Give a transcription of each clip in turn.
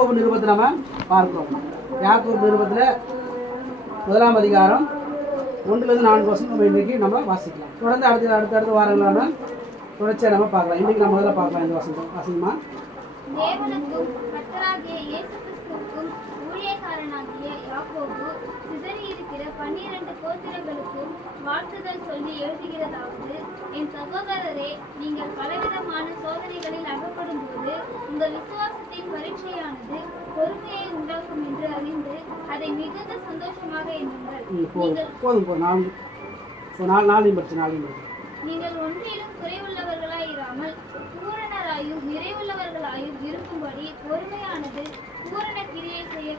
யாக்கோபு நிருபத்தை நம்ம பார்க்கிறோம். யாக்கோபு நிருபத்தில் 1 அதிகாரம் 1-4 வசனம் இன்றைக்கு நம்ம வாசிக்கலாம். தொடர்ந்து அடுத்த வாரங்களான தொடர்ச்சியாக நம்ம பார்க்கலாம். இன்றைக்கு நம்ம முதல்ல பார்க்கலாம் இந்த வசனம் வாசிக்குமா. தேவனுக்கும் கர்த்தராகிய இயேசு கிறிஸ்துவுக்கும் ஊழியக்காரனாகிய யாக்கோபு சிதறி இருக்கிற 12 கோத்திரங்களுக்கும் வாழ்த்துதல் சொல்லி எழுதுகிறதாவது, என் சகோதரரே, நீங்கள் பலவிதமான சோதனைகளில் அகப்படும் போது உங்கள் விசுவாசத்தின் பரீட்சையானது பொறுமையை உண்டாக்கும் என்று அறிந்து அதை மிகுந்த சந்தோஷமாக எண்ணுங்கள். நீங்கள் ஒன்றிலும் குறைவுள்ளவர்களாய் இராமல் பூரணராயும் நிறைவுள்ளவர்களாயும் இருக்கும்படி பொறுமையானது பூரண கிரியை செய்ய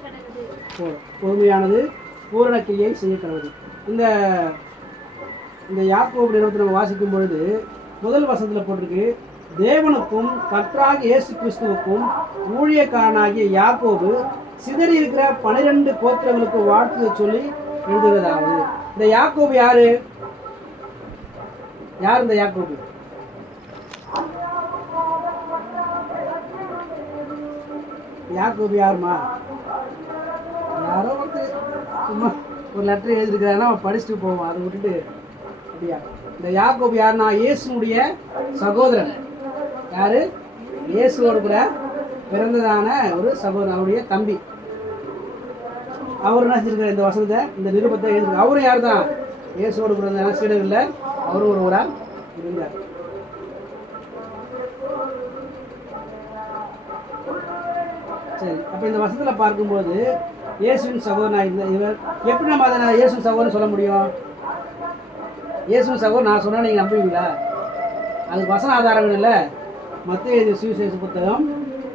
கடவுது. இந்த யாக்கோபு நிறுவனத்தை நம்ம வாசிக்கும் பொழுது முதல் வசனத்தில் போட்டிருக்கு, தேவனுக்கும் கர்த்தராகிய இயேசு கிறிஸ்துவுக்கும் ஊழியக்காரனாகிய யாக்கோபு சிதறி இருக்கிற 12 கோத்திரங்களுக்கு வாழ்த்து சொல்லி எழுதுவதாவது. இந்த யாக்கோபு யாரு? யார் இந்த யாக்கோபு? யாக்கோபு யாருமா? யாரோ சும்மா ஒரு லெட்டர் எழுதிருக்கிறாருன்னா படிச்சுட்டு போவோம், அதை விட்டுட்டு அப்படியா? இந்த யாக்கோபு யாருன்னா இயேசுடைய சகோதரன். யாரு? இயேசுவோடு கூட பிறந்ததான ஒரு சகோதரன், அவருடைய தம்பி. அவர் என்ன செஞ்சிருக்காரு? இந்த வசனத்தை, இந்த நிருபத்தை எழுதிருக்காரு. அவரும் யார் தான்? இயேசுவோடு பிறந்த சீடர்களில் அவரும் ஒருவராக இருந்தார். சரி, அப்போ இந்த வசனத்தில் பார்க்கும்போது இயேசுவின் சகோதரனாக இருந்த இவர் எப்படி நம்ம அதை இயேசுவின் சகோதரன் சொல்ல முடியும்? இயேசுவின் சகோதரன் நான் சொன்னால் நீங்கள் நம்புவீங்களா? அதுக்கு வசன ஆதாரம் இல்லை. மத்தேயு சுவிசேஷ புத்தகம்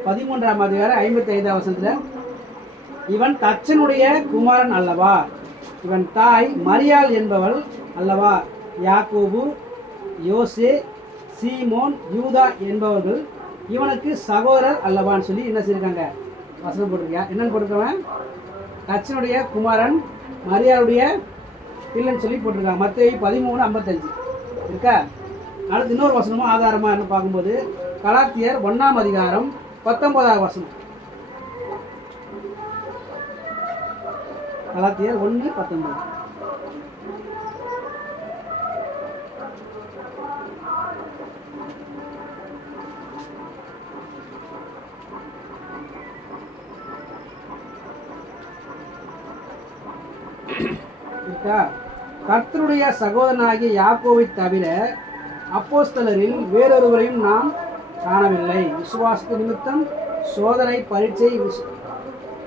13 அதிகாரம் 55 வசனத்தில், இவன் தச்சனுடைய குமாரன் அல்லவா, இவன் தாய் மரியாள் என்பவள் அல்லவா, யாக்கோபு, யோசே, சீமோன், யூதா என்பவர்கள் இவனுக்கு சகோதரர் அல்லவான்னு சொல்லி என்ன செய்யிருக்காங்க? வசனம் போட்டிருக்கியா? என்னன்னு போட்டிருக்கவன்? தச்சனுடைய குமாரன், மரியாளுடைய பிள்ளைன்னு சொல்லி போட்டிருக்காங்க. மத்தேயு 13:55 இருக்கா? அடுத்து இன்னொரு வசனமும் ஆதாரமாக என்ன பார்க்கும்போது கலாத்தியர் 1 அதிகாரம் 19 வசனம். கலாத்தியர் 1:19. கர்த்தருடைய சகோதரனாகிய யாக்கோவை தவிர அப்போஸ்தலரில் வேறொருவரையும் நாம் காணவில்லை. விசுவாசத்து நிமித்தம் சோதனை பரீட்சை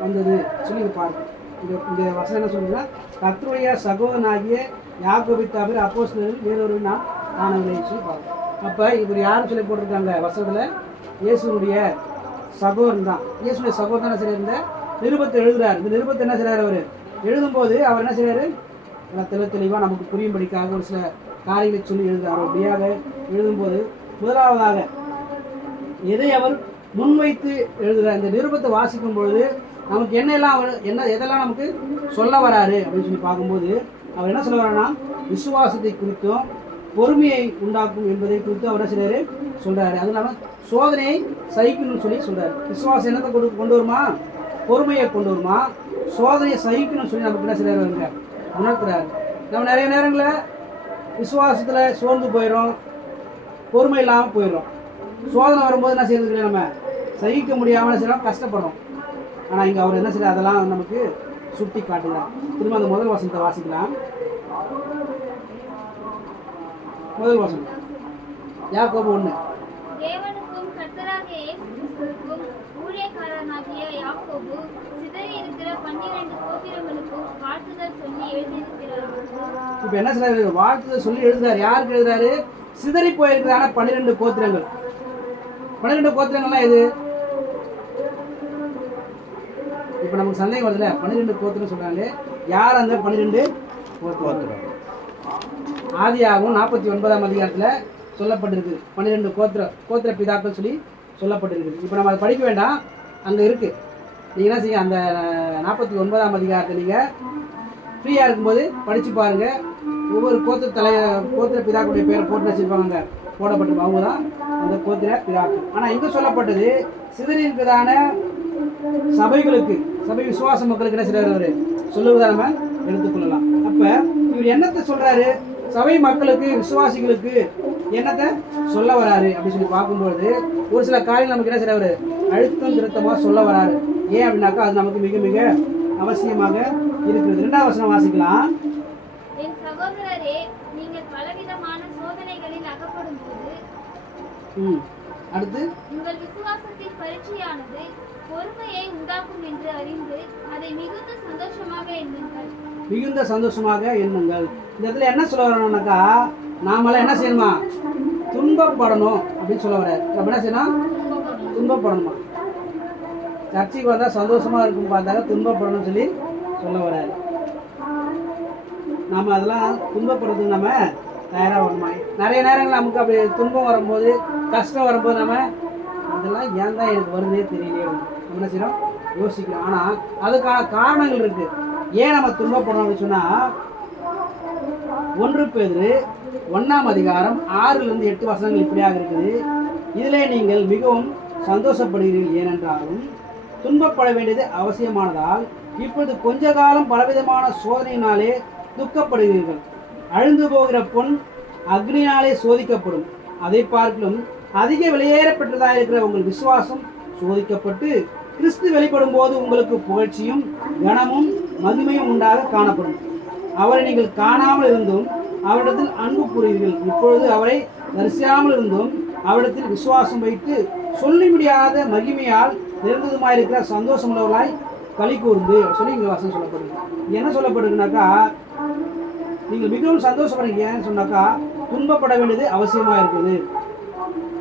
வந்தது சொல்லி பார்ப்போம். இந்த வசனம் என்ன சொல்லுன்னா, கர்த்தருடைய சகோதரனாகிய யாக்கோவை தவிர அப்போஸ்தலரில் வேறொருவரையும் நாம் காணவில்லை சொல்லி பார்ப்போம். அப்போ இவர் யாரும் சொல்லி போட்டிருக்காங்க வசனத்தில்? இயேசுடைய சகோதரன் தான். இயேசுடைய சகோதரன் என்ன செய்யற? நிருபத்தை எழுதுறாரு. இந்த நிருபத்தை என்ன செய்யறாரு? அவர் எழுதும்போது அவர் என்ன செய்யறாரு? தெளிவாக நமக்கு புரியும்படிக்காக ஒரு சில காரியங்களை சொல்லி எழுதுகிறார். அப்படியாக எழுதும்போது முதலாவதாக எதை அவர் முன்வைத்து எழுதுகிறார்? இந்த நிருபத்தை வாசிக்கும் பொழுது நமக்கு எதெல்லாம் நமக்கு சொல்ல வராரு அப்படின்னு சொல்லி பார்க்கும்போது அவர் என்ன சொல்ல வர்றாருன்னா, விசுவாசத்தை குறித்தும் பொறுமையை உண்டாக்கும் என்பதை குறித்து அவர் என்ன செய்யறாரு சொல்றாரு. அது இல்லாமல் சோதனையை சகிக்கணும்னு சொல்லி சொல்றாரு. விசுவாசம் என்னத்தை கொண்டு வருமா? பொறுமையை கொண்டு வருமா? சோதனையை சகிக்கணும்னு சொல்லி நமக்கு என்ன செய்யறாரு? உணர்த்துறாரு. நம்ம நிறைய நேரங்களில் விசுவாசத்தில் சோர்ந்து போயிடும், பொறுமை இல்லாமல் போயிடும். சோதனை வரும்போது என்ன செய்யறதுக்கு நம்ம சகிக்க முடியாமல் என்ன செய்யறோம்? கஷ்டப்படுறோம். ஆனால் இங்கே அவர் என்ன செய்யறாரு? அதெல்லாம் நமக்கு சுட்டி காட்டுகிறார். திரும்ப அந்த முதல் வசனத்தை வாசிக்கலாம். முதல் வசனம் யாக்கோபு 1. தேவனுக்கும் கர்த்தராகிய இயேசு கிறிஸ்துவுக்கும் ஊழியக்காரனாகிய யாக்கோபு சிதறி இருக்கிற 12 கோத்திரங்களுக்கும் வாழ்த்துதல் சொல்லி எழுதியிருக்கிறார். இப்போ என்ன சொல்றாரு? வாழ்த்துதல் சொல்லி எழுதுறாரு. யாருக்கு எழுதுறாரு? சிதறி போயிருக்கிறான 12 கோத்திரங்கள். 12 கோத்திரங்கள்லாம் எது? இப்போ நமக்கு சந்தேகம் வருதுல, 12 கோத்திரம் சொல்றாங்க. யார் அந்த 12 கோத்திரம்? ஆதியாகவும் 49 அதிகாரத்தில் சொல்லப்பட்டிருக்கு. 12 கோத்திர பிதாக்கள் சொல்லி சொல்லப்பட்டிருக்கு. இப்போ நம்ம அதை படிக்க வேண்டாம், அங்கே இருக்குது. நீங்கள் என்ன செய்ய, அந்த 49 அதிகாரத்தை நீங்கள் ஃப்ரீயாக இருக்கும்போது படித்து பாருங்கள். ஒவ்வொரு கோத்திர பிதாக்களுடைய பேரை போட்டு வச்சுருப்பாங்க, போடப்பட்டிருப்பாங்க. அவங்க தான் அந்த கோத்திர பிதாக்கள். ஆனால் இங்கே சொல்லப்பட்டது சிதறி இருக்கிறதான சபைகளுக்கு, சபை விசுவாச மக்களுக்கு என்ன செய்யறாரு சொல்லுவதை நம்ம எடுத்துக்கொள்ளலாம். அப்ப இவர் என்னத்தை சொல்றாரு? சபை மக்களுக்கு, விசுவாசிகளுக்கு என்னத்தை சொல்ல வராரு அப்படின்னு சொல்லி பார்க்கும்பொழுது ஒரு சில காரியம் நமக்கு என்ன செய்யறாரு அழுத்தம் திருத்தமா சொல்ல வராரு. ஏன் அப்படின்னாக்கா அது நமக்கு மிக மிக அவசியமாக இருக்கிறது. 2வது வசனம் வாசிக்கலாம். என் சகோதரரே, நீங்கள் பலவிதமான சோதனைகளில் அகப்படும் போது அடுத்து உங்கள் விசுவாசத்தின் பரீட்சையானது பொறுமையை உண்டாக்கும் என்று அறிந்து அதை மிகுந்த சந்தோஷமாக எண்ணுங்கள். மிகுந்த சந்தோஷமாக எண்ணுங்கள். இந்த இடத்துல என்ன சொல்ல வரணும்னாக்கா, நாமெல்லாம் என்ன செய்யணுமா? துன்பப்படணும் அப்படின்னு சொல்ல வர. அப்ப என்ன செய்யணும்? துன்பப்படணுமா? சர்ச்சைக்கு வந்தால் சந்தோஷமா இருக்கும் பார்த்தாக்க துன்பப்படணும்னு சொல்லி சொல்ல வராது. நம்ம அதெல்லாம் துன்பப்படுறதுக்கு நம்ம தயாராக வரணுமா? நிறைய நேரங்கள் நமக்கு அப்படி துன்பம் வரும்போது, கஷ்டம் வரும்போது நம்ம இதெல்லாம் ஏன் தான் எனக்கு வருதே தெரியலையே நம்ம என்ன செய்யறோம் யோசிக்கிறோம். ஆனால் அதுக்கான காரணங்கள் இருக்கு. ஏன் நம்ம துன்பப்படுறோம் அப்படின்னு சொன்னால் 1 பேதுரு 1ஆம் அதிகாரம் 6லிருந்து 8 வசனங்கள் இப்படியாக இருக்குது. இதிலே நீங்கள் மிகவும் சந்தோஷப்படுகிறீர்கள். ஏனென்றாலும் துன்பப்பட வேண்டியது அவசியமானதால் இப்பொழுது கொஞ்ச காலம் பலவிதமான சோதனையினாலே துக்கப்படுகிறீர்கள். அழிந்து போகிற பொன் அக்னியாலே சோதிக்கப்படும். அதை பார்க்கலும் அதிக வெளியேறப்பட்டதாக இருக்கிற உங்கள் விசுவாசம் சோதிக்கப்பட்டு கிறிஸ்து வெளிப்படும் போது உங்களுக்கு புகழ்ச்சியும் கனமும் மகிமையும் உண்டாக காணப்படும். அவரை நீங்கள் காணாமல் இருந்தும் அவரிடத்தில் அன்பு கூறுவீர்கள். இப்பொழுது அவரை தரிசியாமல் இருந்தும் அவரிடத்தில் விசுவாசம் வைத்து சொல்லி முடியாத மகிமையால் நிறைந்ததுமாயிருக்கிற சந்தோஷம் உள்ளவர்களாய் களி கூர்ந்து சொல்லி இங்கே வசனம் சொல்லப்படுது. என்ன சொல்லப்படுதுனாக்கா, நீங்கள் மிகவும் சந்தோஷப்படுறீங்க. ஏன்னு சொன்னாக்கா துன்பப்பட வேண்டியது அவசியமா இருக்குது.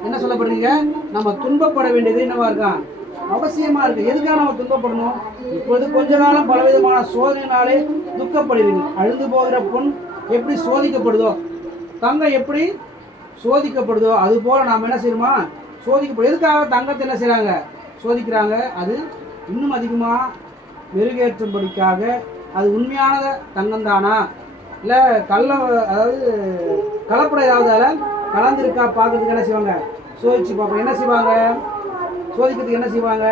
என்ன சொல்லப்படுறீங்க? நம்ம துன்பப்பட வேண்டியது என்னவா இருக்கா? அவசியமா இருக்கு. எதுக்காக நம்ம துன்பப்படணும்? இப்பொழுது கொஞ்ச காலம் பலவிதமான சோதனையினாலே துக்கப்படுவீர்கள். அழிந்து போகிற பொன் எப்படி சோதிக்கப்படுதோ, தங்கம் எப்படி சோதிக்கப்படுதோ அது போல நாம் என்ன செய்யணுமா? சோதிக்கப்படும். எதுக்காக தங்கத்தை என்ன செய்யறாங்க? சோதிக்கிறாங்க. அது இன்னும் அதிகமாக மெருகேற்றும்படிக்காக. அது உண்மையான தங்கம் தானா, இல்லை அதாவது கலப்படம் ஏதாவது கலந்துருக்கா பார்க்கறதுக்கு என்ன செய்வாங்க? சோதிச்சு பார்ப்போம். என்ன செய்வாங்க? சோதிக்கிறதுக்கு என்ன செய்வாங்க?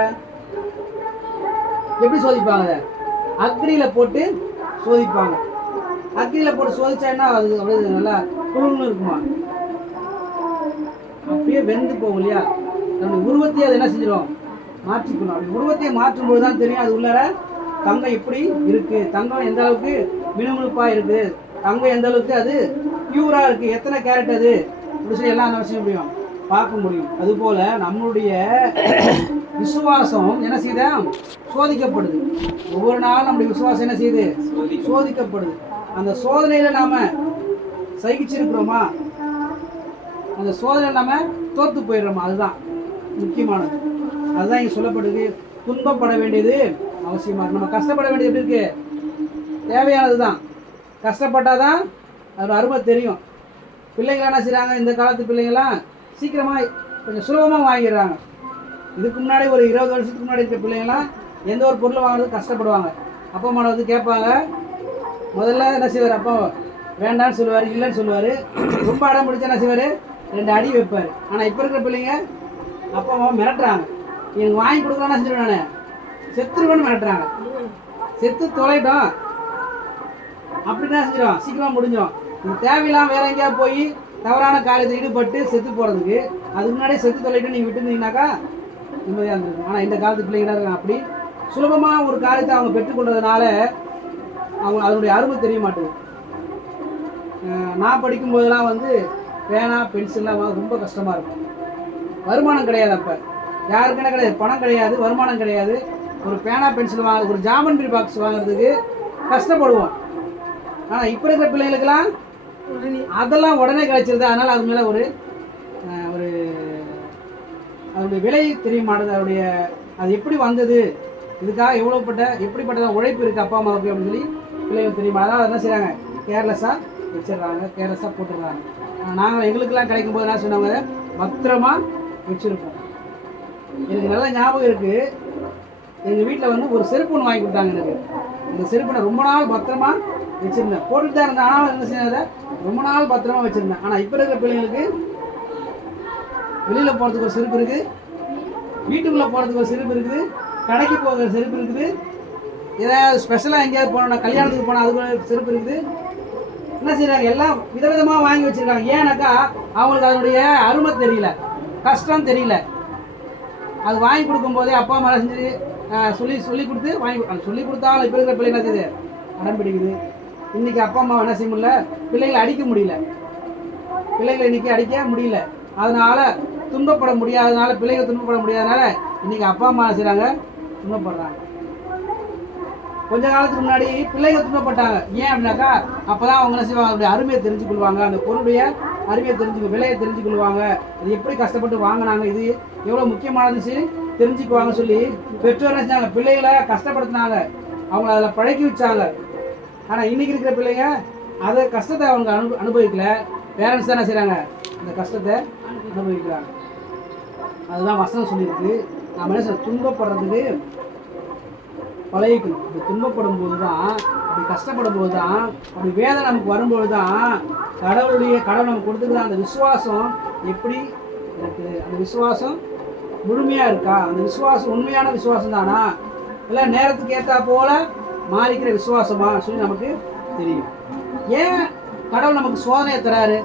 எப்படி சோதிப்பாங்க? அக்னியில் போட்டு சோதிப்பாங்க. அக்னியில் போட்டு சோதிச்சா என்ன அது அப்படியே நல்லா குழுன்னு இருக்குமா? அப்படியே வெந்து போகும் இல்லையா? நம்முடைய உருவத்தையே அது என்ன செஞ்சிடும்? மாற்றிக்கணும். அப்படி உருவத்தையே மாற்றும்போது தான் தெரியும் அது உள்ளார தங்கம் எப்படி இருக்கு, தங்கம் எந்த அளவுக்கு மினுமினுப்பாக இருக்குது, தங்கம் எந்த அளவுக்கு அது பியூராக இருக்குது, எத்தனை கேரட் அது இப்படி சொல்லி எல்லாம் என்ன செய்ய முடியும்? பார்க்க முடியும். அதுபோல் நம்மளுடைய விசுவாசம் என்ன செய்யுது? சோதிக்கப்படுது. ஒவ்வொரு நாளும் நம்முடைய விசுவாசம் என்ன செய்யுது? சோதிக்கப்படுது. அந்த சோதனையில் நாம் சகிச்சிருக்கிறோமா? அந்த சோதனையில் நம்ம தோற்று போயிடுறோமா? அதுதான் முக்கியமானது. அதுதான் இங்கே சொல்லப்படுது. துன்பப்பட வேண்டியது அவசியமாக இருக்கு. நம்ம கஷ்டப்பட வேண்டியது எப்படி இருக்கு? தேவையானது தான். கஷ்டப்பட்டால் தான் அதோட அருமை தெரியும். பிள்ளைங்க என்ன செய்கிறாங்க? இந்த காலத்து பிள்ளைங்கள்லாம் சீக்கிரமாக கொஞ்சம் சுலபமாக வாங்கிடுறாங்க. இதுக்கு முன்னாடி ஒரு 20 வருஷத்துக்கு முன்னாடி இருக்கிற பிள்ளைங்கள்லாம் எந்த ஒரு பொருளை வாங்குறது கஷ்டப்படுவாங்க. அப்பா அம்மா வந்து கேட்பாங்க. முதல்ல என்ன செய்வார்? அப்பா வேண்டான்னு சொல்லுவார், இல்லைன்னு சொல்லுவார். ரொம்ப அடம் பிடிச்சா என்ன செய்வார்? 2 அடி வைப்பார். ஆனால் இப்போ இருக்கிற பிள்ளைங்க அப்பா அம்மா மிரட்டுறாங்க. எனக்கு வாங்கி கொடுக்கலான்னு செஞ்சுருவேன், நான் செத்துருவேன்னு மிரட்டுறாங்க. செத்து தொலைட்டோம் அப்படின்னா செஞ்சிடும், சீக்கிரமாக முடிஞ்சிடும். இது தேவையில்லாமல் வேற எங்கேயாவது போய் தவறான காரியத்தில் ஈடுபட்டு செத்து போகிறதுக்கு அதுக்கு முன்னாடியே செத்து தொலைட்டு நீங்கள் விட்டுருந்தீங்கன்னாக்கா நிம்மதியாக இருந்திருக்கும். ஆனால் இந்த காலத்து பிள்ளைங்க அப்படி சுலபமாக ஒரு காரியத்தை அவங்க பெற்றுக்கொண்டதுனால அவங்க அதனுடைய அருமை தெரிய மாட்டேங்குது. நான் படிக்கும்போதெல்லாம் வந்து பேனா பென்சில்லாம் ரொம்ப கஷ்டமாக இருக்கும். வருமானம் கிடையாது. அப்போ யாருக்குன்னா கிடையாது, பணம் கிடையாது, வருமானம் கிடையாது. ஒரு பேனா பென்சில் வாங்க, ஒரு ஜாமெண்ட்ரி பாக்ஸ் வாங்குறதுக்கு கஷ்டப்படுவோம். ஆனால் இப்போ இருக்கிற பிள்ளைங்களுக்கெல்லாம் அதெல்லாம் உடனே கிடைச்சிருது. அதனால் அது மேலே ஒரு ஒரு அதனுடைய விலை தெரிய மாட்டேது. அதனுடைய அது எப்படி வந்தது, இதுக்காக எப்படிப்பட்ட உழைப்பு இருக்குது அப்பா அம்மாவுக்கு அப்படின்னு சொல்லி பிள்ளைங்களுக்கு தெரியுமா? அதாவது என்ன செய்கிறாங்க? கேர்லெஸ்ஸாக வச்சிடுறாங்க, கேர்லெஸ்ஸாக போட்டுடுறாங்க. நாங்கள் எங்களுக்கெல்லாம் கிடைக்கும் போது என்ன சொன்னாங்க? பத்திரமா வச்சுருப்போம். எனக்கு நல்லா ஞாபகம் இருக்குது. எங்கள் வீட்டில் வந்து ஒரு செருப்பு ஒன்று வாங்கி கொடுத்தாங்க எனக்கு. இந்த செருப்பு நான் ரொம்ப நாள் பத்திரமா வச்சுருந்தேன், போட்டுட்டு தான் இருந்தேன். ஆனால் என்ன செய்யாத ரொம்ப நாள் பத்திரமா வச்சுருந்தேன். ஆனால் இப்போ இருக்கிற பிள்ளைங்களுக்கு வெளியில் போகிறதுக்கு ஒரு செருப்பு இருக்குது, வீட்டுக்குள்ளே போகிறதுக்கு ஒரு செருப்பு இருக்குது, கடைக்கு போகிற செருப்பு இருக்குது, ஏதாவது ஸ்பெஷலாக எங்கேயாவது போனோம்னா கல்யாணத்துக்கு போனால் அது செருப்பு இருக்குது. என்ன செய்கிறாங்க, எல்லாம் விதவிதமாக வாங்கி வச்சுருக்காங்க. ஏன்னாக்கா அவங்களுக்கு அதனுடைய அருமை தெரியல, கஷ்டம் தெரியல. அது வாங்கி கொடுக்கும்போதே அப்பா அம்மா செஞ்சு சொல்லி கொடுத்து சொல்லி கொடுத்தாலும் இப்போ இருக்கிற பிள்ளைங்க என்ன செய்யுது, அடம் பிடிக்குது. இன்றைக்கி அப்பா அம்மா என்ன செய்ய முடியல, பிள்ளைங்களை அடிக்க முடியல, பிள்ளைங்களை இன்றைக்கி அடிக்க முடியல. அதனால் துன்பப்பட முடியாதனால, பிள்ளைங்க துன்பப்பட முடியாதனால இன்றைக்கி அப்பா அம்மா என்ன செய்கிறாங்க, துன்பப்படுறாங்க. கொஞ்ச காலத்துக்கு முன்னாடி பிள்ளைங்க துன்பப்பட்டாங்க. ஏன் அப்படின்னாக்கா அப்போ தான் அவங்க என்ன செய்வாங்க, அதனுடைய அருமையை தெரிஞ்சுக்கொள்வாங்க, அந்த பொருளுடைய அருமையை விலையை தெரிஞ்சுக்கொள்வாங்க, இது எப்படி கஷ்டப்பட்டு வாங்கினாங்க, இது எவ்வளோ முக்கியமானதுச்சு தெரிஞ்சுக்குவாங்க சொல்லி பெற்றோர் என்ன செஞ்சாங்க, பிள்ளைகளை கஷ்டப்படுத்தினாங்க, அவங்கள அதில் பழக்கி வச்சாங்க. ஆனால் இன்றைக்கி இருக்கிற பிள்ளைங்க அதை கஷ்டத்தை அவங்க அனுபவிக்கல, பேரண்ட்ஸ் தான் என்ன செய்கிறாங்க, அந்த கஷ்டத்தை அனுபவிக்கிறாங்க. அதுதான் வசனம் சொல்லியிருக்கு. நாம் என்ன சொல்ல, துன்பப்படுறதுக்கு பழகிக்கணும். அப்படி துன்பப்படும் போது தான், அப்படி கஷ்டப்படும் போது தான், அப்படி வேதனை நமக்கு வரும்போது தான் கடவுள் நமக்கு கொடுத்துருக்க அந்த விசுவாசம் எப்படி இருக்குது, அந்த விசுவாசம் முழுமையாக இருக்கா, அந்த விசுவாசம் உண்மையான விசுவாசம் தானா, இல்லை நேரத்துக்கு ஏற்றா போல மாறிக்கிற விசுவாசமா சொல்லி நமக்கு தெரியும். ஏன் கடவுள் நமக்கு சோதனையை தராரு?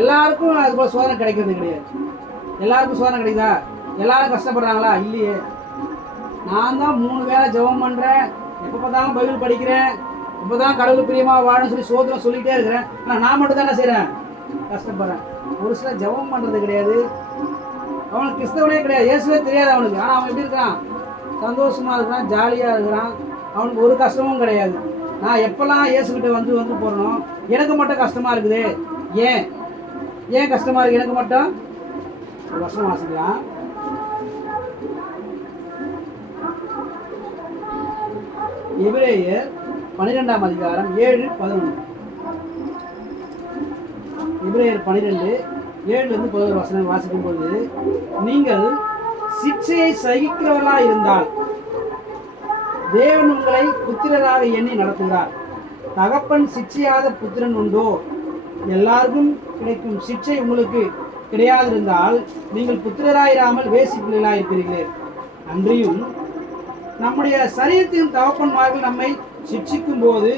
எல்லாருக்கும் அது போல சோதனை கிடைக்கிறது கிடையாது. எல்லாருக்கும் சோதனை கிடைக்குதா? எல்லாரும் கஷ்டப்படுறாங்களா? இல்லையே. நான் தான் 3 வேளை ஜெபம் பண்ணுறேன், எப்போ பார்த்தாலும் பைபிள் படிக்கிறேன், இப்போ தான் கடவுள் பிரியமாக வாழணும்னு சொல்லி சோதனை சொல்லிகிட்டே இருக்கிறேன். ஆனால் நான் மட்டும் தானே செய்கிறேன், கஷ்டப்படுறேன். ஒரு சில ஜெபம் பண்ணுறது கிடையாது, அவனுக்கு கிறிஸ்தவனே கிடையாது, இயேசுவே தெரியாது அவனுக்கு. ஆனால் அவன் எப்படி இருக்கிறான், சந்தோஷமாக இருக்கிறான், ஜாலியாக இருக்கிறான், அவனுக்கு ஒரு கஷ்டமும் கிடையாது. நான் எப்போல்லாம் இயேசுக்கிட்ட வந்து போகிறனோ எனக்கு மட்டும் கஷ்டமாக இருக்குது. ஏன் கஷ்டமாக இருக்குது எனக்கு மட்டும்? ஒரு வருஷம் வாசிக்கலாம். எபிரேயர் 12ஆம் அதிகாரம் 7-11. எபிரேயர் 12:7-11 வசனம் வாசிக்கும் பொழுது, நீங்கள் சிக்ஷையை சகிக்கிறவர்களாக இருந்தால் தேவன் உங்களை புத்திரராக எண்ணி நடத்துகிறார். தகப்பன் சிக்ஷையாத புத்திரன் உண்டோ? எல்லாருக்கும் கிடைக்கும் சிக்ஷை உங்களுக்கு கிடையாதிருந்தால் நீங்கள் புத்திரராயிராமல் வேசி பிள்ளைகளாக இருக்கிறீர்களே. அன்றியும் நம்முடைய சரீரத்தின் தகப்பன்மார்கள் நம்மை சிக்ஷிக்கும் போது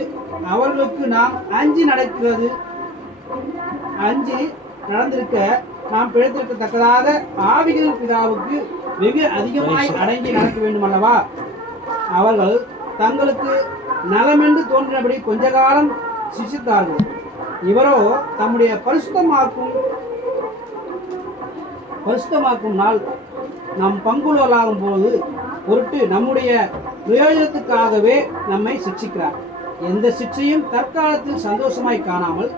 அவர்களுக்கு நாம் அஞ்சி நடந்திருக்க நாம் பிழைத்திருக்கத்தக்கதாக ஆவிகளின் பிதாவுக்கு வெகு அதிகமாய் அடங்கி நடக்க வேண்டும் அல்லவா? அவர்கள் தங்களுக்கு நலமென்று தோன்றினபடி கொஞ்ச காலம் சிக்ஷித்தார்கள். இவரோ தம்முடைய பரிசுத்தமாக்கும் நாள் நாம் பங்குள்ளவர்களாகும் போது பொருட்டு நம்முடைய பிரயோஜனத்துக்காகவே நம்மை சிக்ஷிக்கிறார். எந்த சிக்ஷையும் தற்காலத்தில் சந்தோஷமாய் காணாமல்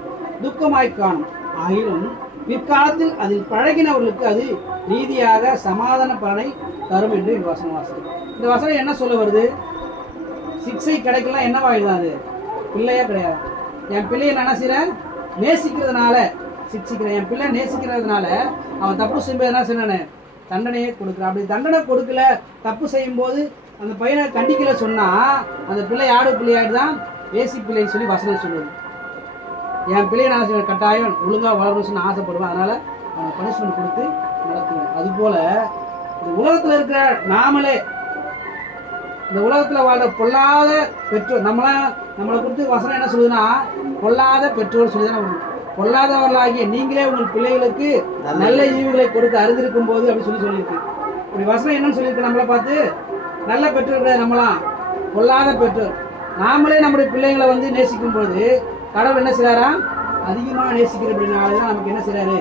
துக்கமாய் காணும். ஆயினும் பிற்காலத்தில் அதில் பழகினவர்களுக்கு அது ரீதியாக சமாதான பலனை தரும் என்று இந்த வசனம் வாசிக்கும். இந்த வசனம் என்ன சொல்ல வருது? சிக்ஷை கிடைக்கலாம் என்னவாயிடுதான், அது பிள்ளையே கிடையாது. என் பிள்ளையை நான் என்ன செய்கிறேன், நேசிக்கிறதுனால சிக்ஷிக்கிறேன். என் பிள்ளை நேசிக்கிறதுனால அவன் தப்பு செய்யும்போது என்ன செய்யணும், தண்டனையே கொடுக்குறான். அப்படி தண்டனை கொடுக்கல, தப்பு செய்யும்போது அந்த பையனை கண்டிக்கல சொன்னால் அந்த பிள்ளை ஆடு பிள்ளையாடு தான் ஏசி பிள்ளைன்னு சொல்லி வசனம் சொல்லுது. என் பிள்ளையை நான் செய்வேன், கட்டாயம் ஒழுங்காக வளரணும்னு சொல்லி ஆசைப்படுவேன், அதனால் அவனை பனிஷ்மெண்ட் கொடுத்து நடத்துவேன். அதுபோல் இந்த உலகத்தில் இருக்கிற நாமளே, இந்த உலகத்தில் வாழ்ற பொல்லாத பெற்றோர், நம்மளை குறித்து வசனம் என்ன சொல்லுதுன்னா, பொல்லாத பெற்றோர் சொல்லி தான், பொல்லாதவர்களாகிய நீங்களே உங்கள் பிள்ளைகளுக்கு நல்ல ஈவுகளை கொடுக்க அறிந்திருக்கும் போது அப்படி சொல்லியிருக்கு. இப்படி வசனம் என்னன்னு சொல்லியிருக்கு, நம்மளை பார்த்து நல்ல பெற்றோர்கள் நம்மளாம் பொல்லாத பெற்றோர். நாமளே நம்முடைய பிள்ளைங்களை நேசிக்கும் பொழுது கடவுள் என்ன செய்கிறாரா, அதிகமாக நேசிக்கிற அப்படின்னால தான் நமக்கு என்ன செய்கிறாரு,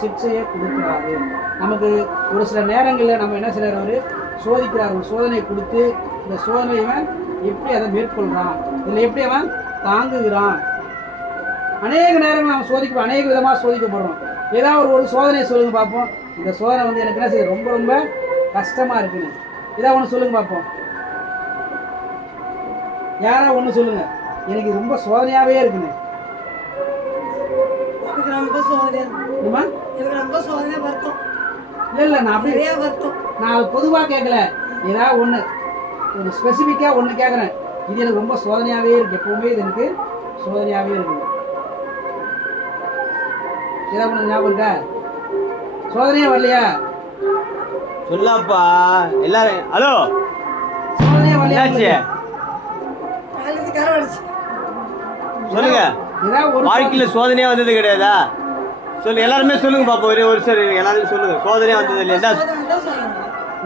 சிக்ஷையை கொடுக்குறாரு. நமக்கு ஒரு சில நேரங்களில் நம்ம என்ன செய்கிறார், அவர் சோதிக்கிறார். ஒரு சோதனையை கொடுத்து இந்த சோதனையை எப்படி அதை மேற்கொள்கிறான், இதில் எப்படி அவன் தாங்குகிறான். அநேக நேரங்கள் நம்ம சோதிக்கிறோம், அநேக விதமாக சோதிக்கப்படுறோம். ஏதாவது ஒரு சோதனையை சொல்லுங்க பார்ப்போம். இந்த சோதனை எனக்கு என்ன செய்யுது, ரொம்ப ரொம்ப கஷ்டமாக இருக்குன்னு ஏதாவது ஒன்று சொல்லுங்க பார்ப்போம். யாரா ஒன்று சொல்லுங்க, எனக்கு ரொம்ப சோதனையாகவே இருக்குன்னு. இல்லை நான் அப்படி நான் பொதுவாக கேட்கல, ஏதாவது ஒன்று ஒரு ஸ்பெசிஃபிக்காக ஒன்று கேட்குறேன். இது எனக்கு ரொம்ப சோதனையாகவே இருக்குது, எப்போவுமே இது எனக்கு சோதனையாகவே இருக்குது. ஏதாவது ஒன்று ஞாபகம் இருக்கா? சோதனையே வரலையா? சொல்லப்பா எல்லாரும். ஹலோ, சோதனையே வரலையா என்னாச்சு? சொல்லுங்க. ஏதாவது ஒரு வாழ்க்கையில சோதனையே வந்தது கிடையாதா? சொல்லு, எல்லாருமே சொல்லுங்க பாப்போம். ஒரு சார் எல்லாரும் சொல்லுங்க. சோதனையே வந்தது இல்லை. என்ன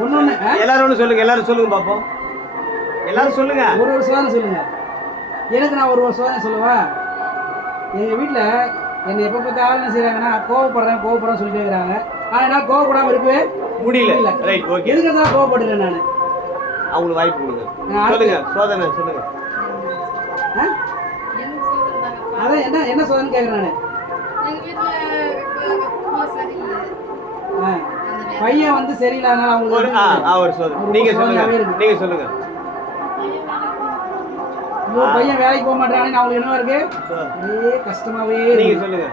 ஒண்ணு எல்லாரும் ஒன்று சொல்லுங்க. எல்லாரும் சொல்லுங்க பாப்போம். எல்லாரும் சொல்லுங்க. ஒரு சோதனை சொல்லுங்க. எனக்கு நான் ஒரு சோதனை சொல்லவா? எங்க வீட்டுல என்னை எப்ப பார்த்தாலும் என்ன செய்யறாங்கன்னா கோவப்படுறேன் சொல்லிட்டே இருக்கிறாங்க. ஆனா என்னால கோவப்படாம இருக்கவே முடியல. Right, okay. எதுக்கு தான் கோவப்படுறேன் நானு? அவங்களுக்கு வாய்ப்பு கொடுங்க. சொல்லுங்க, சோதனை சொல்லுங்க. அதான் என்ன சோதனை கேட்கறேன் நானு. பையன் வந்து சரியில்லாதனால அவங்களுக்கு ஒரு சோதனை. நீங்க சொல்லுங்க. நீங்க சொல்லுங்க. பையன் வேலைக்கு போக மாட்டானே அவங்களுக்கு என்னவா இருக்கு? கஷ்டமாவே. நீங்க சொல்லுங்க.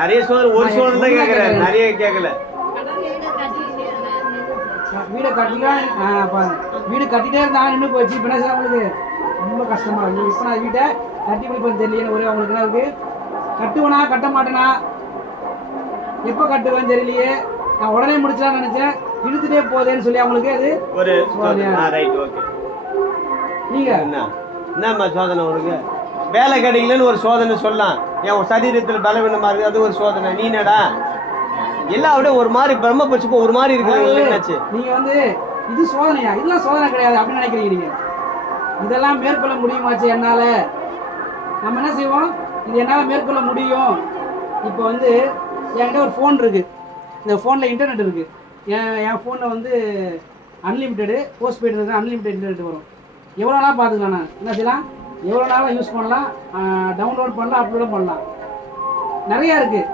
நிறைய சோதனை. ஒரு சோதனை தான் கேட்கறேன், நிறைய கேட்கல. வீடை வீடு கட்டிட்டே இருந்தாங்க, நின்று போச்சு. இப்ப என்ன அவங்களுக்கு ரொம்ப கஷ்டமா இருக்கு. இப்ப நான் வீட்டை கட்டி முடிப்பது தெரியல. ஒரே அவங்களுக்கு என்ன இருக்கு? கட்டுவனா கட்ட மாட்டேனா, எப்ப கட்டுவேன்னு தெரியலையே, நான் உடனே முடிச்சலாம்னு நினைச்சேன், இழுத்துட்டே போதேன்னு சொல்லி அவங்களுக்கு அது ஒரு ரைட், ஓகே. நீங்க என்னம்மா சோதனை உனக்கு? வேலை கிடைக்கலன்னு ஒரு சோதனை சொல்லலாம். என் சரீரத்தில் பலவீனமா இருக்கு, அது ஒரு சோதனை. நீ என்னடா எல்லாம் விட ஒரு மாதிரி பிரம்ம பட்சப்போ ஒரு மாதிரி இருக்கு. என்னாச்சு? நீங்க வந்து இது சோதனையா? இதெல்லாம் சோதனை கிடையாது அப்படின்னு நினைக்கிறீங்க நீங்க. இதெல்லாம் மேற்கொள்ள முடியுமாச்சு என்னால? நம்ம என்ன செய்வோம்? இது என்னால மேற்கொள்ள முடியும். இப்போ வந்து என்கிட்ட ஒரு ஃபோன் இருக்கு. இந்த ஃபோனில் இன்டர்நெட் இருக்கு. என் ஃபோனில் வந்து அன்லிமிட்டெடு போஸ்ட்பெய்டு இருக்கு. அன்லிமிட்டெட் இன்டர்நெட் வரும். எவ்வளோ நாள் பார்த்துக்கலாம். நான் என்ன செய்யலாம்? எவ்வளோ நாளாக யூஸ் பண்ணலாம், டவுன்லோட் பண்ணலாம், அப்லோடும் பண்ணலாம். நிறையா இருக்குது.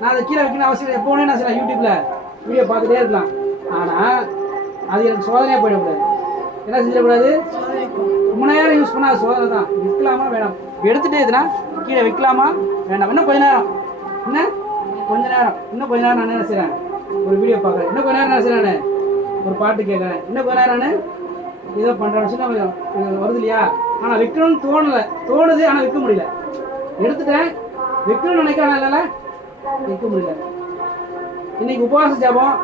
நான் அதை கீழே வைக்கணும் அவசியம். எப்போ ஒன்று என்ன செய்யலாம்? யூடியூப்பில் வீடியோ பார்த்துட்டே இருக்கலாம். ஆனால் அது எனக்கு சோதனையாக போயிடக்கூடாது. என்ன செஞ்சிடக்கூடாது? ரொம்ப நேரம் யூஸ் பண்ணால் அது சோதனை தான். விற்கலாமா வேணாம்? எடுத்துகிட்டே எதுனா கீழே வைக்கலாமா வேண்டாம்? இன்னும் கொஞ்ச நேரம், இன்னும் கொஞ்ச நேரம் நான் என்ன செய்கிறேன்? ஒரு வீடியோ பார்க்குறேன். இன்னும் கொஞ்ச நேரம் என்ன செய்கிறேன்? ஒரு பாட்டு கேட்குறேன். இன்னும் கொஞ்ச நேரம் நான் இதை பண்ணுறேன். சின்ன வருது இல்லையா? ஆனால் விற்கணும்னு தோணுது, ஆனால் விற்க முடியல. எடுத்துட்டேன், விற்கணும்னு நினைக்கிறேன், என்னால் விற்க முடியல. இன்னைக்கு உபவாச ஜபம்,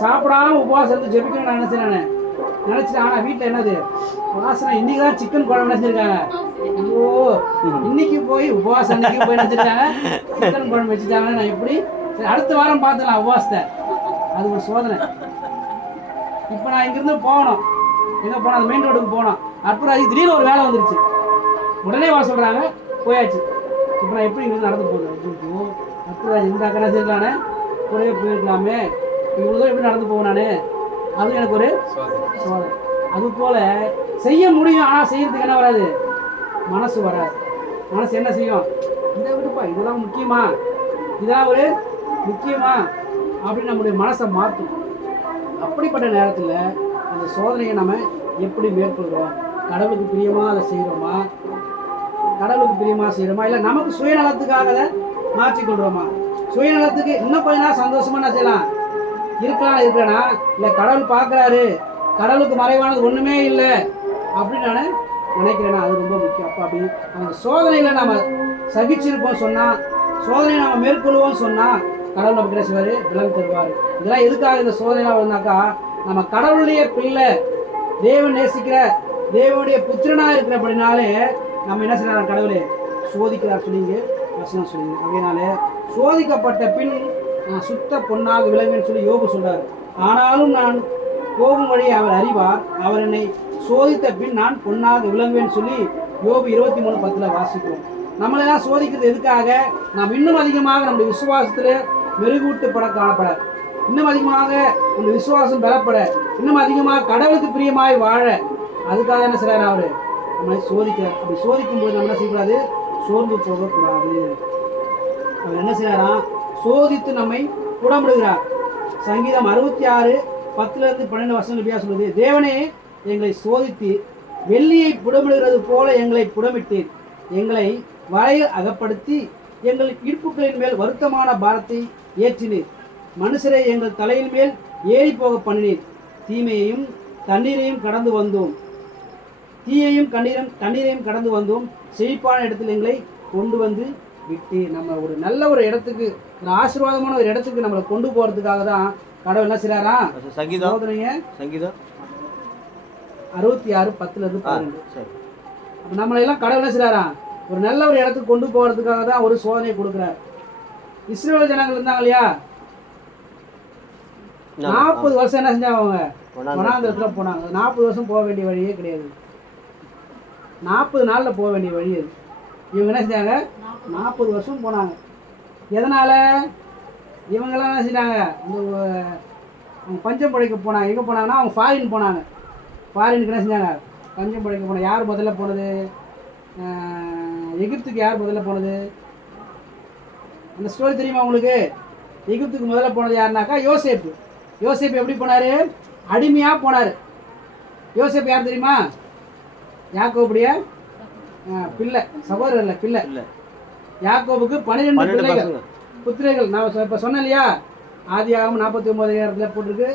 சாப்பிடாம உபவாசம் இருந்து ஜெபிக்கணும்னு நான் நினைச்சேன். நினைச்சிட்டேன். ஆனால் வீட்டில் என்னது வாசனை? இன்னைக்கு தான் சிக்கன் குழம்பு நினைச்சிருக்காங்க. ஐயோ, இன்னைக்கு போய் உபவாசம் அன்னைக்கு போய் நினைச்சிருக்காங்க, சிக்கன் குழம்பு வச்சுட்டாங்க. நான் எப்படி சரி அடுத்த வாரம் பார்த்துக்கலாம் உபவாசத்தை. அது ஒரு சோதனை. இப்போ நான் இங்கிருந்து போகணும். எங்கே போனோம்? அந்த மெயின் ரோடுக்கு போனோம். அப்புறம் அது திடீர்னு ஒரு வேலை வந்துருச்சு. உடனே வர சொல்கிறாங்க, போயாச்சு. இப்போ நான் எப்படி இங்கிருந்து நடந்து போகுது? அப்புறம் இந்த அக்கறை சரியில்லானே கூடவே போயிருக்கலாமே, இவ்வளோ தூரம் எப்படி நடந்து போவேன் நான்? அது எனக்கு ஒரு சோதனை. அது போல் செய்ய முடியும், ஆனால் செய்யறதுக்கு என்ன வராது? மனசு வராது. மனசு என்ன செய்யும்? இதை விட்டுப்பா, இதெல்லாம் முக்கியமா, இதெல்லாம் ஒரு முக்கியமா அப்படின்னு நம்முடைய மனசை மாற்றும். அப்படிப்பட்ட நேரத்தில் அந்த சோதனையை நம்ம எப்படி மேற்கொள்கிறோம்? கடவுளுக்கு பிரியமாக அதை செய்கிறோமா? கடவுளுக்கு பிரியமாக செய்கிறோமா? இல்லை நமக்கு சுயநலத்துக்காக அதை மாற்றிக்கொள்கிறோமா? சுயநலத்துக்கு இன்னும் கொஞ்ச நாள் சந்தோஷமா நான் செய்யலாம் இருக்கிறேன்னா, இல்லை கடவுள் பார்க்குறாரு, கடவுளுக்கு மறைவானது ஒன்றுமே இல்லை அப்படின்னு நான் நினைக்கிறேன்னா அது ரொம்ப முக்கியம். அப்போ அப்படி அந்த சோதனையில் நம்ம சகிச்சிருப்போம் சொன்னால், சோதனையை நம்ம மேற்கொள்வோம் சொன்னால் கடவுள் நம்ம கிட்ட செய்வார், விலங்கு தருவார். இதெல்லாம் எதுக்காக இந்த சோதனைலாம் வந்தாக்கா, நம்ம கடவுளுடைய பிள்ளை, தேவன் நேசிக்கிற தேவனுடைய புத்திரனாக இருக்கிற அப்படின்னாலே நம்ம என்ன செய்யறாங்க? கடவுளே சோதிக்கிறார் சொல்லிங்க வசனம் சொல்லிங்க. அப்படின்னாலே சோதிக்கப்பட்ட பின் நான் சுத்த பொன்னாக விளங்குவேன்னு சொல்லி யோபு சொல்றாரு. ஆனாலும் நான் போகும் வழியை அவர் அறிவார், அவர் என்னை சோதித்த பின் நான் பொன்னாக விளங்குவேன்னு சொல்லி யோபு 23:10 வாசிக்கிறோம். நம்மளெல்லாம் சோதிக்கிறது எதுக்காக? நாம் இன்னும் அதிகமாக நம்முடைய விசுவாசத்தில் மெருகூட்டுப்பட காணப்பட, இன்னும் அதிகமாக நம்ம விசுவாசம் பெறப்பட, இன்னும் அதிகமாக கடவுளுக்கு பிரியமாய் வாழ, அதுக்காக என்ன செய்றாரு? அவரு நம்மளை சோதிக்கிறார். அப்படி சோதிக்கும் போது நம்ம என்ன செய்யக்கூடாது? சோர்ந்து போகக்கூடாது. அவர் என்ன செய்யறாராம்? சோதித்து நம்மை புடமிடுகிறார். சங்கீதம் 66:10-12 சொல்லுது, தேவனே எங்களை சோதித்து வெள்ளியை புடமிடுகிறது போல எங்களை புடமிட்டீர், எங்களை வலையில் அகப்படுத்தி எங்கள் இடுப்புகளின் மேல் வருத்தமான பாரத்தை ஏற்றினீர், மனுஷரை எங்கள் தலையின் மேல் ஏறி போக பண்ணினீர், தீமையையும் தண்ணீரையும் கடந்து வந்தோம், தீயையும் தண்ணீரையும் கடந்து வந்தோம், செழிப்பான இடத்தில் எங்களை கொண்டு வந்து விட்டு நம்ம ஒரு நல்ல ஒரு இடத்துக்கு, ஒரு ஆசீர்வாதமான ஒரு இடத்துக்கு நம்மளை கொண்டு போகிறதுக்காக தான் கடவுள் என்ன செய்கிறாரா? சங்கீதம் சோதனையை சங்கீதம் 66:10-12. சரி. அப்போ நம்மளையெல்லாம் கடவுள் என்ன செய்கிறாரா? ஒரு நல்ல ஒரு இடத்துக்கு கொண்டு போகிறதுக்காக தான் ஒரு சோதனையை கொடுக்குறாரு. இஸ்ரேல் ஜனங்கள் இருந்தாங்க இல்லையா, 40 வருஷம் என்ன செஞ்சாங்க? அவங்க வனாந்திரத்தில் போனாங்க. 40 வருஷம் போக வேண்டிய வழியே கிடையாது, 40 நாளில் போக வேண்டிய வழி அது. இவங்க என்ன செஞ்சாங்க? 40 வருஷம் போனாங்க. எதனால்? இவங்கெல்லாம் என்ன செஞ்சாங்க? இந்த அவங்க பஞ்சம் பிழைக்க போனாங்க. எங்கே போனாங்கன்னா அவங்க ஃபாரின் போனாங்க. ஃபாரினுக்கு என்ன செஞ்சாங்க? பஞ்சம் பிழைக்க போனாங்க. யார் முதல்ல போனது? எகிப்துக்கு யார் முதல்ல போனது? அந்த ஸ்டோரி தெரியுமா உங்களுக்கு? எகிப்துக்கு முதல்ல போனது யாருனாக்கா யோசேப்பு. யோசேப்பு எப்படி போனார்? அடிமையாக போனார். யோசேப்பு யார் தெரியுமா? யாக்கோபுடைய பிள்ளை, சகோதரர் இல்லை, பிள்ளை. யாக்கோபுக்கு 12 பிள்ளைகள், புத்திரைகள். நான் இப்போ சொன்னேன் இல்லையா, ஆதியாகமம் 49 போட்டிருக்கு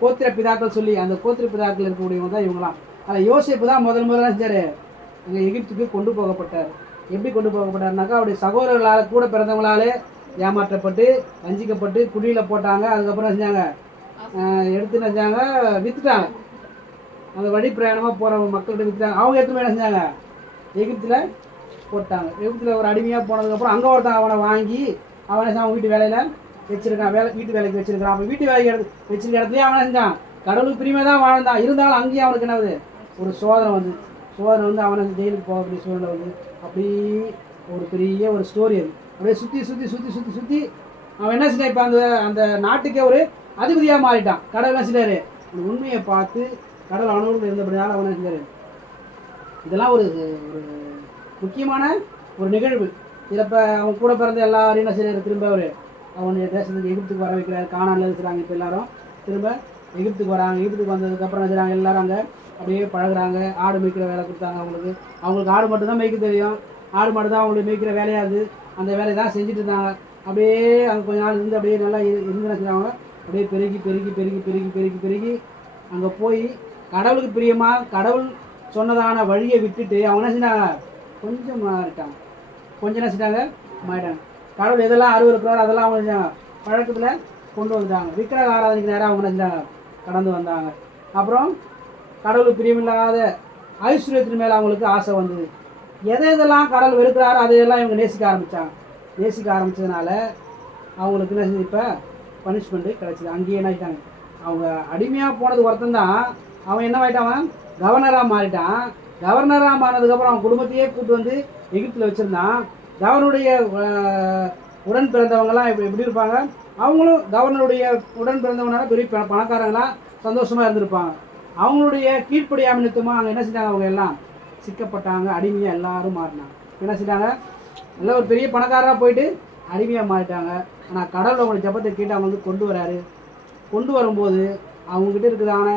கோத்திர பிதாக்கள் சொல்லி. அந்த கோத்திர பிதாக்கள் இருக்கக்கூடியவங்க தான் இவங்களாம். அதில் யோசேப்பு தான் முதல்ல செஞ்சார், அங்கே எகிப்துக்கு கொண்டு போகப்பட்டார். எப்படி கொண்டு போகப்பட்டார்னாக்கா, அவருடைய சகோதரர்களால் கூட பிறந்தவங்களாலே ஏமாற்றப்பட்டு வஞ்சிக்கப்பட்டு குழியில் போட்டாங்க. அதுக்கப்புறம் செஞ்சாங்க, எடுத்து செஞ்சாங்க, விற்றுட்டாங்க. அந்த வழி பிரயாணமாக போகிற மக்கள்கிட்ட விற்றுட்டாங்க. அவங்க எடுத்து என்ன செஞ்சாங்க? எகிப்தில் போட்டாங்க. எகிப்தில் ஒரு அடிமையாக போனதுக்கப்புறம் அங்கே ஒருத்தன் அவனை வாங்கி அவனை அவன் வீட்டு வேலையில் வச்சுருக்கான், வீட்டு வேலைக்கு வச்சுருக்கான். அப்போ வீட்டு வேலைக்கு வச்சுருக்க இடத்துலேயே அவனை செஞ்சான், கடவுளுக்கு பிரிமை தான் வாழ்ந்தான். இருந்தாலும் அங்கேயும் அவனுக்கு என்னது? ஒரு சோதனை வந்து அவனை ஜெயிலுக்கு போக வேண்டிய சூழ்நிலை வந்து. அப்படி ஒரு பெரிய ஒரு ஸ்டோரி அது. அப்படியே சுற்றி அவன் என்ன செஞ்சான்? இப்போ அந்த நாட்டுக்கே ஒரு அதிபதியாக மாறிட்டான். கடவுள் என்ன செஞ்சார்? அந்த உண்மையை பார்த்து கடவுள் அவனோடு இருந்தபடினால அவன் என்ன செஞ்சார்? இதெல்லாம் ஒரு முக்கியமான ஒரு நிகழ்வு. இதில் இப்போ அவன் கூட பிறந்த எல்லாரையும் என்ன செய்யறாரு? திரும்ப அவனுடைய தேசத்துக்கு எகிப்துக்கு வர வைக்கிறார். கானானில் இருக்கிறாங்க. இப்போ எல்லாரும் திரும்ப எகிப்துக்கு வராங்க. எகிப்துக்கு வந்ததுக்கப்புறம் என்ன செய்கிறாங்க? எல்லாரும் அங்கே அப்படியே பழகுறாங்க. ஆடு மேய்க்கிற வேலை கொடுத்தாங்க அவங்களுக்கு ஆடு மட்டும் தான் மேய்க்க தெரியும். ஆடு மட்டும் தான் அவங்களுக்கு மேய்க்கிற வேலையாது. அந்த வேலையை தான் செஞ்சுட்டு இருந்தாங்க. அப்படியே அங்கே கொஞ்ச நாள் இருந்து அப்படியே நல்லா இருந்து நினைச்சாங்க. அப்படியே பெருகி அங்கே போய் கடவுளுக்கு பிரியமாக கடவுள் சொன்னதான வழியை விட்டுட்டு அவங்க என்ன செஞ்சாங்க? கொஞ்சம் மாறிட்டாங்க. கொஞ்சம் என்ன செஞ்சாங்க? மாறிட்டாங்க. கடவுள் எதெல்லாம் அருவருக்கிறாரோ அதெல்லாம் அவங்க செஞ்சாங்க, பழக்கத்தில் கொண்டு வந்துட்டாங்க. விக்கிரக ஆராதனைக்கு நேரம் அவங்க என்ன செஞ்சாங்க? கடந்து வந்தாங்க. அப்புறம் கடவுளுக்கு பிரியமில்லாத ஐஸ்வர்யத்தின் மேலே அவங்களுக்கு ஆசை வந்தது. எதெல்லாம் கடவுள் வெறுக்கிறாரோ அதையெல்லாம் இவங்க நேசிக்க ஆரம்பித்ததுனால அவங்களுக்கு என்ன செஞ்சு? இப்போ பனிஷ்மெண்ட்டு கிடச்சிது. அங்கேயே என்ன ஆகிட்டாங்க? அவங்க அடிமையாக போனது ஒருத்தன் தான். அவன் என்ன ஆகிட்டான்? கவர்னராக மாறிட்டான். கவர்னராக மாறினதுக்கப்புறம் அவன் குடும்பத்தையே கூப்பிட்டு வந்து எகிப்தில் வச்சுருந்தான். கவர்னருடைய உடன் பிறந்தவங்கலாம் எப்படி இருப்பாங்க? அவங்களும் கவர்னருடைய உடன் பிறந்தவங்களால பெரிய பணக்காரங்களாம் சந்தோஷமாக இருந்திருப்பாங்க. அவங்களுடைய கீழ்ப்படியாமை நிமித்தமாக அங்கே என்ன செஞ்சாங்க? அவங்க எல்லாம் சிக்கப்பட்டாங்க. அடிமையாக எல்லாரும் மாறினாங்க. என்ன செஞ்சாங்க? எல்லாம் ஒரு பெரிய பணக்காரராக போயிட்டு அடிமையாக மாறிட்டாங்க. ஆனால் கடவுள் அவங்களுடைய ஜபத்தை கேட்டு அவங்க வந்து கொண்டு வராரு. கொண்டு வரும்போது அவங்ககிட்ட இருக்கிறதான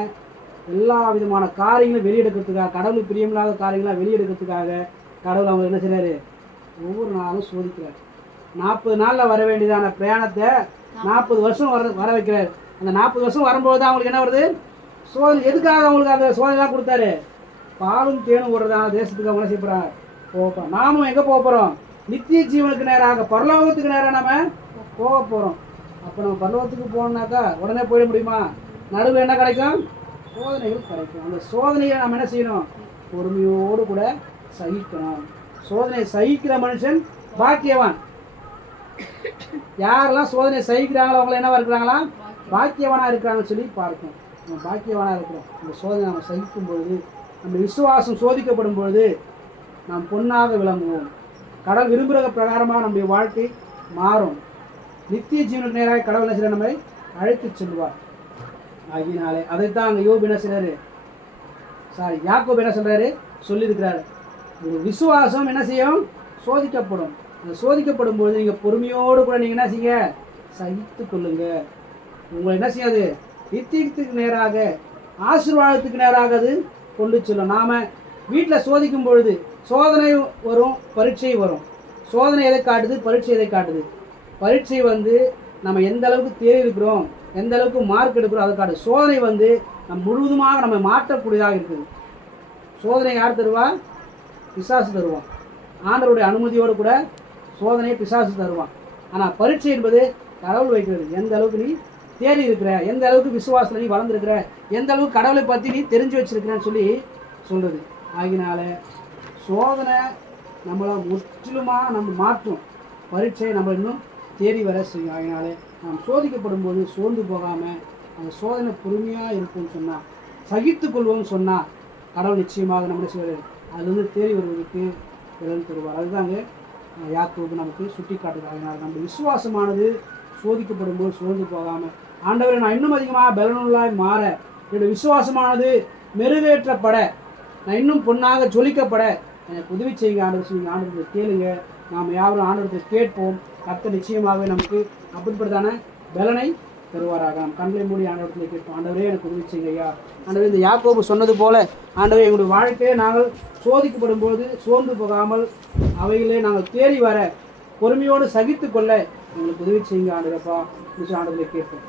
எல்லா விதமான காரியங்களும் வெளியெடுக்கிறதுக்காக, கடவுளுக்கு பிரியமில்லாத காரியங்களாம் வெளியெடுக்கிறதுக்காக கடவுள் அவங்க என்ன செய்கிறாரு? ஒவ்வொரு நாளும் சோதிக்கிறார். 40 நாளில் வர வேண்டியதான பிரயாணத்தை 40 வருஷம் வர வைக்கிறார். அந்த 40 வருஷம் வரும்போது அவங்களுக்கு என்ன வருது? சோதனை. எதுக்காக அவங்களுக்கு அந்த சோதனைலாம் கொடுத்தாரு? பாலும் தேனும் ஓடுறதான தேசத்துக்கு அவங்க செய்யப்படுறாங்க. போகிறோம். நாமும் எங்கே போக போகிறோம்? நித்திய ஜீவனுக்கு நேராக, பரலோகத்துக்கு நேராக நம்ம போக போகிறோம். அப்போ நம்ம பரலோகத்துக்கு போகணுன்னாக்கா உடனே போயிட முடியுமா? நடுவில் என்ன கிடைக்கும்? சோதனைகள் கிடைக்கும். அந்த சோதனையை நம்ம என்ன செய்யணும்? பொறுமையோடு கூட சகிக்கணும். சோதனை சகிக்கிற மனுஷன் பாக்கியவான். யாரெல்லாம் சோதனை சகிக்கிறாங்களோ அவங்கள என்னவா இருக்கிறாங்களா? பாக்கியவானாக இருக்கிறாங்கன்னு சொல்லி பார்க்கணும். நம்ம பாக்கியவானாக இருக்கிறோம். இந்த சோதனை நம்ம சகிக்கும் பொழுது, நம்ம விசுவாசம் சோதிக்கப்படும் பொழுது நாம் பொன்னாக விளங்குவோம். கடவுள் விரும்புகிற பிரகாரமாக நம்முடைய வாழ்க்கை மாறும். நித்திய ஜீவனுக்கு நேராக கடவுள் என்ன நம்மை அழைத்து செல்வார். ஆகினாலே அதைத்தான் அங்கே யோபு என்ன செய்றாரு? யாக்கோபு என்ன சொல்றாரு? சொல்லியிருக்கிறாரு, உங்கள் விசுவாசம் என்ன செய்யும்? சோதிக்கப்படும். அந்த சோதிக்கப்படும் போது நீங்கள் பொறுமையோடு கூட நீங்கள் என்ன செய்ய? சகித்து கொள்ளுங்க. உங்களை என்ன செய்யாது? நித்தியத்துக்கு நேராக, ஆசீர்வாதத்துக்கு நேராக அது கொண்டு செல்லும். நாம் வீட்டில் சோதிக்கும் பொழுது சோதனை வரும், பரீட்சை வரும். சோதனை எதை காட்டுது? பரீட்சை எதை காட்டுது? பரீட்சை வந்து நம்ம எந்த அளவுக்கு தேறி இருக்கிறோம், எந்த அளவுக்கு மார்க் எடுக்கிறோம் அதை காட்டுது. சோதனை வந்து நம்ம முழுவதுமாக நம்ம மாற்றக்கூடியதாக இருக்குது. சோதனை யார் தருவா? பிசாசு தருவான். ஆண்டவருடைய அனுமதியோடு கூட சோதனையை பிசாசு தருவான். ஆனால் பரீட்சை என்பது கடவுள் வைக்கிறது. எந்த அளவுக்கு நீ தேடி இருக்கிற, எந்த அளவுக்கு விசுவாசத்தில் நீ வளர்ந்துருக்கிற, எந்த அளவுக்கு கடவுளை பற்றி நீ தெரிஞ்சு வச்சிருக்கிறேன்னு சொல்லி சொல்கிறது. ஆகினால சோதனை நம்மளை முற்றிலுமாக நம்ம மாற்றும், பரீட்சை நம்ம இன்னும் தேடி வர செய்யும். ஆகினால நாம் சோதிக்கப்படும் போது சோர்ந்து போகாமல் அந்த சோதனை பொறுமையாக இருக்கும்னு சொன்னால், சகித்து கொள்வோம்னு சொன்னால் கடவுள் நிச்சயமாக நம்முடைய செய்வார். அதுலேருந்து தேடி வருவதற்கு பலன் தருவார். அதுதாங்க யாக்கோபு நமக்கு சுட்டி காட்டுது. அதனால் நம்ம விசுவாசமானது சோதிக்கப்படும் போது சோர்ந்து போகாமல், ஆண்டவரை நான் இன்னும் அதிகமாக பலனுள்ளாய் மாற, என்னுடைய விசுவாசமானது மெருகேற்றப்பட, நான் இன்னும் பொன்னாக ஜொலிக்கப்பட எனக்கு உதவி செய்யுங்க ஆண்டவர் சொல்லுங்க. ஆண்டவரை கேளுங்க, நாம் யாரும் ஆண்டவரை கேட்போம். கர்த்தர் நிச்சயமாகவே நமக்கு அப்படிப்பட்டதான பலனை தருவாராக. நாம் கண்களை மூடி ஆண்டவரத்தில் கேட்போம். ஆண்டவரே எனக்கு உதவி செய்யுங்க ஐயா. ஆண்டவரே, இந்த யாக்கோபு சொன்னது போல ஆண்டவரே எங்களுடைய வாழ்க்கையை நாங்கள் சோதிக்கப்படும் போது சோர்ந்து போகாமல் அவைகளே நாங்கள் தேடி வர பொறுமையோடு சகித்து கொள்ள எங்களுக்கு உதவி செய்யுங்க ஆண்டவரப்பா. ஆண்டவரை கேட்போம்.